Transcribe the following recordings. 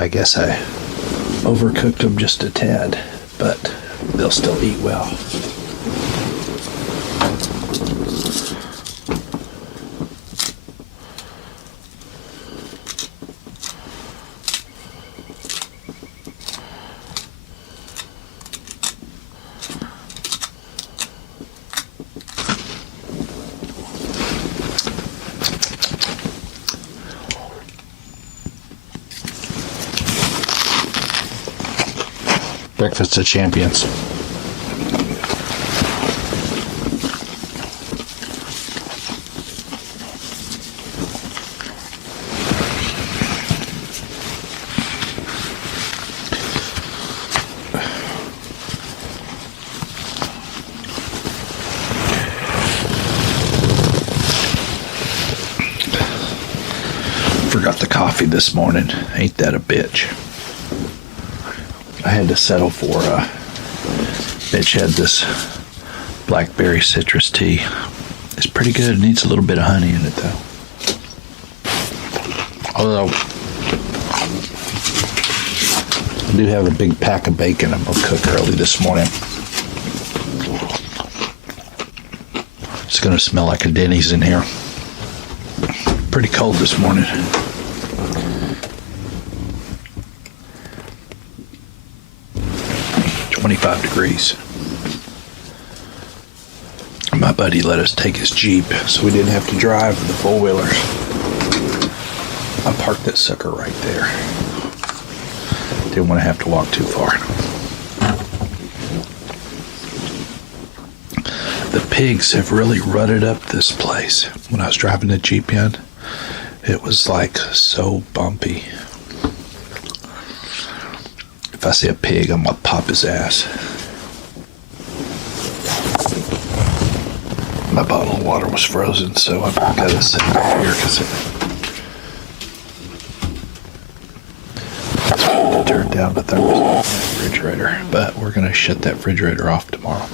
I guess I overcooked them just a tad, but they'll still eat well. Breakfast of Champions. Forgot the coffee this morning. Ain't that a bitch? I had to settle for Mitch had this blackberry citrus tea. It's pretty good. It needs a little bit of honey in it though. Although I do have a big pack of bacon I'm gonna cook early this morning. It's gonna smell like a Denny's in here. Pretty cold this morning. Degrees. My buddy let us take his Jeep so we didn't have to drive the four-wheelers. I parked that sucker right there. Didn't want to have to walk too far. The pigs have really rutted up this place. When I was driving the Jeep in, it was like so bumpy. If I see a pig, I'm gonna pop his ass. My bottle of water was frozen, so I've got it sitting right here because it's to turn down the thermostat refrigerator. But we're gonna shut that refrigerator off tomorrow.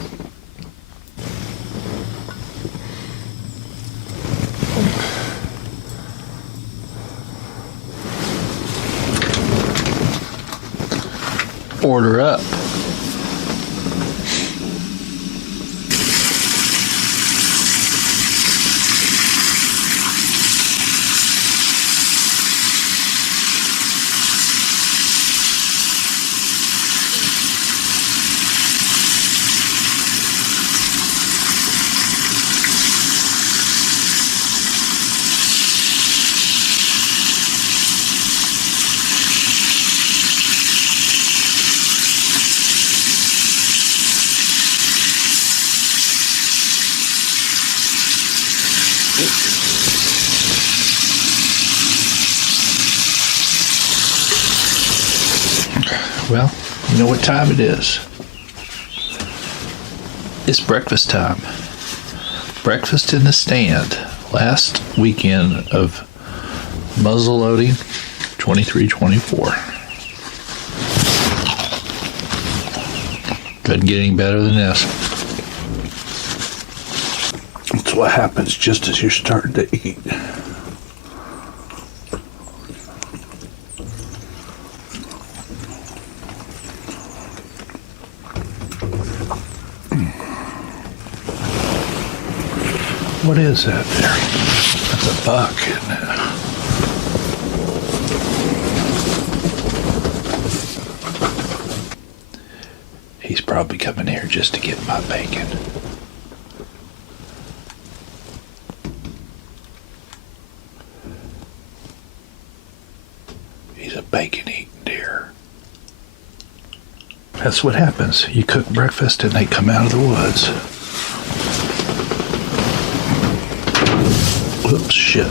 Order up. Well, you know what time it is. It's breakfast time. Breakfast in the stand. Last weekend of muzzle loading 23-24. Couldn't get any better than this. That's what happens just as you're starting to eat. What is that there? That's a buck, isn't it? He's probably coming here just to get my bacon. He's a bacon-eating deer. That's what happens. You cook breakfast and they come out of the woods. Oops, shit.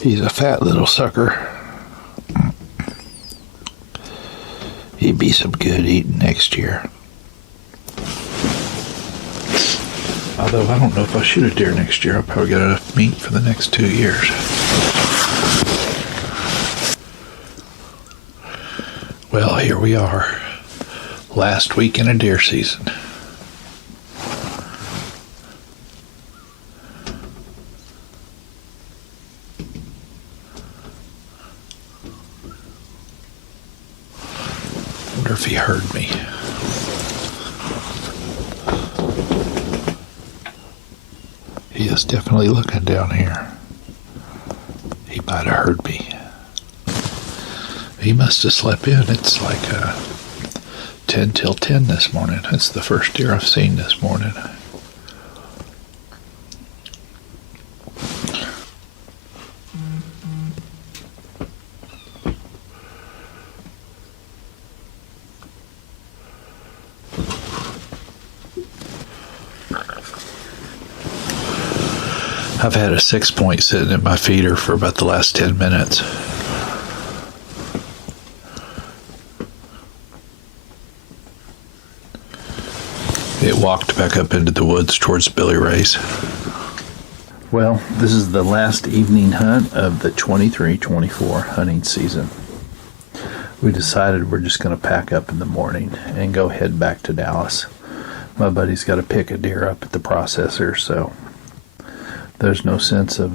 He's a fat little sucker. He'd be some good eating next year. Although I don't know if I shoot a deer next year. I'll probably get enough meat for the next 2 years. Well, here we are. Last weekend of deer season. Wonder if he heard me. He is definitely looking down here. He might have heard me. He must have slept in. It's like 10 till 10 this morning. That's the first deer I've seen this morning. I've had a 6-point sitting in my feeder for about the last 10 minutes. It walked back up into the woods towards Billy Ray's. Well, this is the last evening hunt of the 23-24 hunting season. We decided we're just going to pack up in the morning and go head back to Dallas. My buddy's got to pick a deer up at the processor, so there's no sense of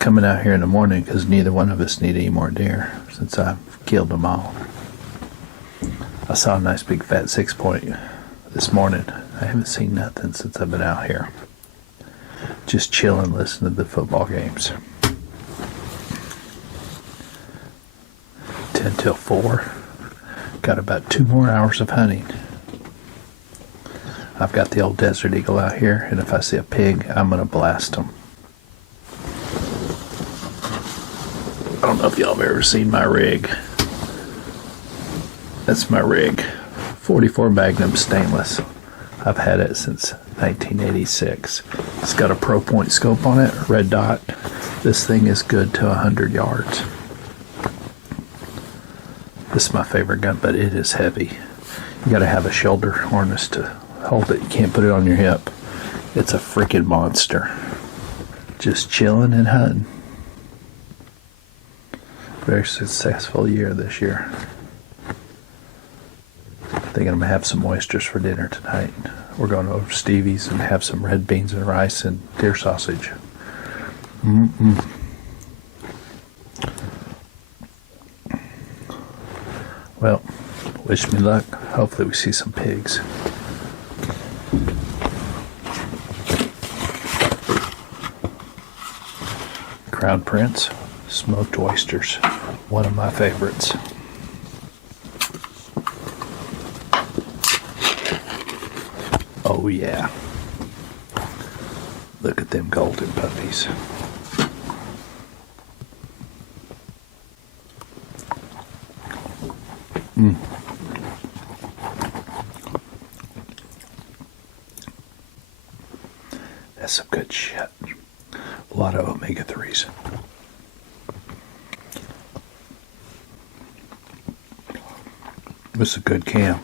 coming out here in the morning because neither one of us need any more deer since I've killed them all. I saw a nice big fat 6-point this morning. I haven't seen nothing since I've been out here. Just chilling, listening to the football games. 10 till 4. Got about 2 more hours of hunting. I've got the old Desert Eagle out here, and if I see a pig, I'm going to blast them. I don't know if y'all have ever seen my rig. That's my rig. 44 Magnum stainless. I've had it since 1986. It's got a Pro Point scope on it, red dot. This thing is good to 100 yards. This is my favorite gun, but it is heavy. You got to have a shoulder harness to hold it. You can't put it on your hip. It's a freaking monster. Just chilling and hunting. Very successful year this year. I think I'm going to have some oysters for dinner tonight. We're going over to Stevie's and have some red beans and rice and deer sausage. Well, wish me luck. Hopefully we see some pigs. Crown Prince smoked oysters. One of my favorites. Oh yeah. Look at them golden puppies. That's some good shit. A lot of omega-3s. This is a good cam.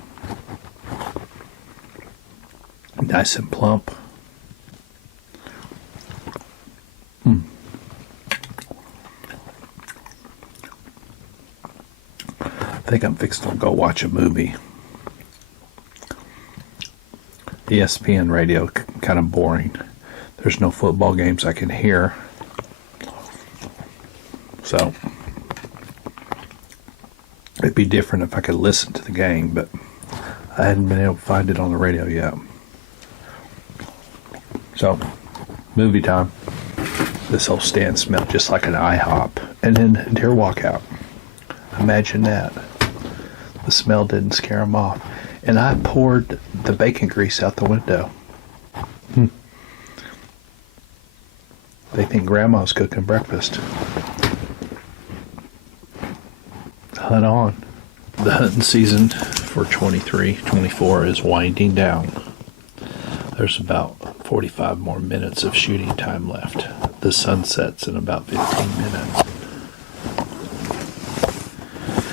Nice and plump. I think I'm fixing to go watch a movie. ESPN radio, kind of boring. There's no football games I can hear. So, it'd be different if I could listen to the game, but I hadn't been able to find it on the radio yet. So, movie time. This whole stand smelled just like an IHOP. And then deer walkout. Imagine that. The smell didn't scare them off. And I poured the bacon grease out the window. They think Grandma's cooking breakfast. Hunt on. The hunting season for 23-24 is winding down. There's about 45 more minutes of shooting time left. The sun sets in about 15 minutes.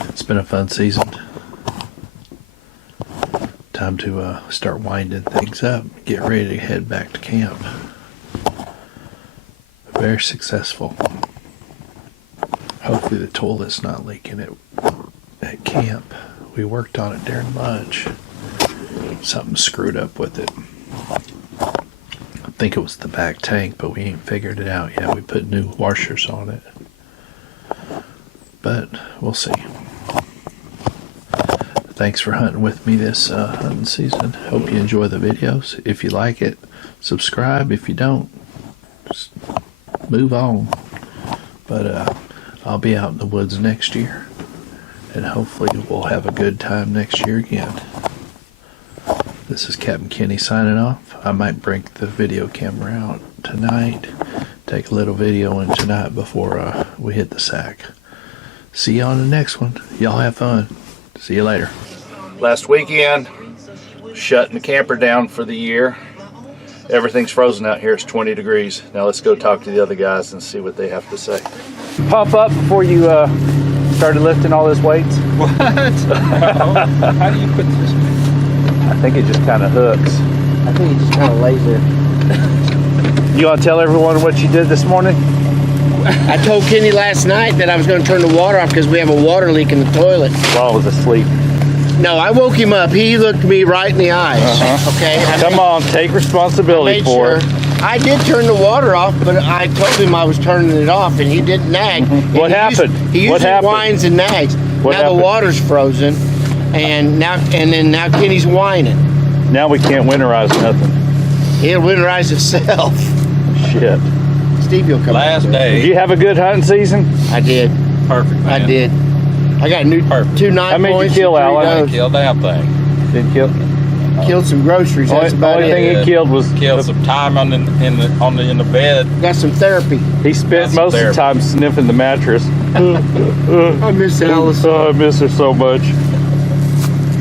It's been a fun season. Time to start winding things up. Get ready to head back to camp. Very successful. Hopefully the toilet's not leaking. It camp. We worked on it during lunch. Something screwed up with it. I think it was the back tank, but we ain't figured it out yet. We put new washers on it. But we'll see. Thanks for hunting with me this hunting season. Hope you enjoy the videos. If you like it, subscribe. If you don't, just move on. But I'll be out in the woods next year, and hopefully we'll have a good time next year again. This is Captain Kenny signing off. I might bring the video camera out tonight, take a little video in tonight before we hit the sack. See you on the next one. Y'all have fun. See you later. Last weekend, shutting the camper down for the year. Everything's frozen out here. It's 20 degrees. Now let's go talk to the other guys and see what they have to say. Pump up before you started lifting all those weights. What? How do you put this? I think it just kind of hooks. I think it just kind of lays there. You want to tell everyone what you did this morning? I told Kenny last night that I was going to turn the water off because we have a water leak in the toilet. While I was asleep. No, I woke him up. He looked me right in the eyes. Okay. Come on, take responsibility for it. I did turn the water off, but I told him I was turning it off, and he didn't nag. What happened? He usually whines and nags. Now the water's frozen, and now Kenny's whining. Now we can't winterize nothing. He'll winterize itself. Shit. Steve, you'll come. Last day. Did you have a good hunting season? I did. Perfect, man. I did. I got new Perfect. 2 9 How many points. did you kill, and 3 Alan? does. Killed that thing. Didn't kill. Killed some groceries. That's about Only it. thing he killed was Killed some time in the bed. Got some therapy. he spent That's most of the therapy. time sniffing the mattress. I miss Alice. Oh, I miss her so much.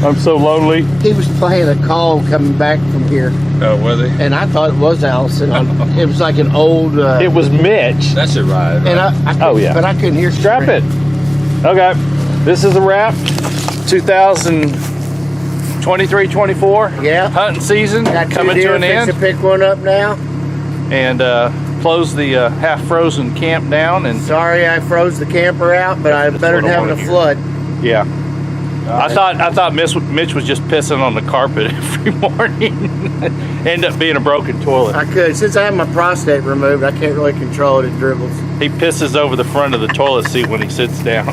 I'm so lonely. He was playing a call coming back from here, Oh, was he? and I thought it was Allison. It was like an old. It was Mitch. That's it, right? And I couldn't, Oh, yeah. but I couldn't hear. Strap it. Okay. This is a wrap. 2023-24. Yeah. Hunting season Got 2 coming deer, to an fix end. to pick one up now. And close the half-frozen camp down. And Sorry, I froze the camper out, but I That's better what than I having a wanna flood. yeah. I thought Mitch was just pissing on the carpet every morning. End up being a broken toilet. I could, since I have my prostate removed, I can't really control it. It dribbles. He pisses over the front of the toilet seat when he sits down,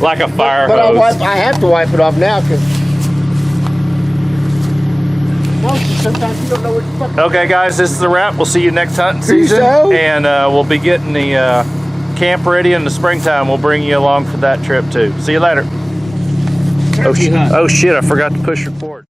like a fire But hose. I have to wipe it off now because. No, sometimes you don't know what you're fucking. Okay, guys, this is the wrap. We'll see you next hunting Peace season, out. and we'll be getting the camp ready in the springtime. We'll bring you along for that trip too. See you later. Oh shit! I forgot to push record.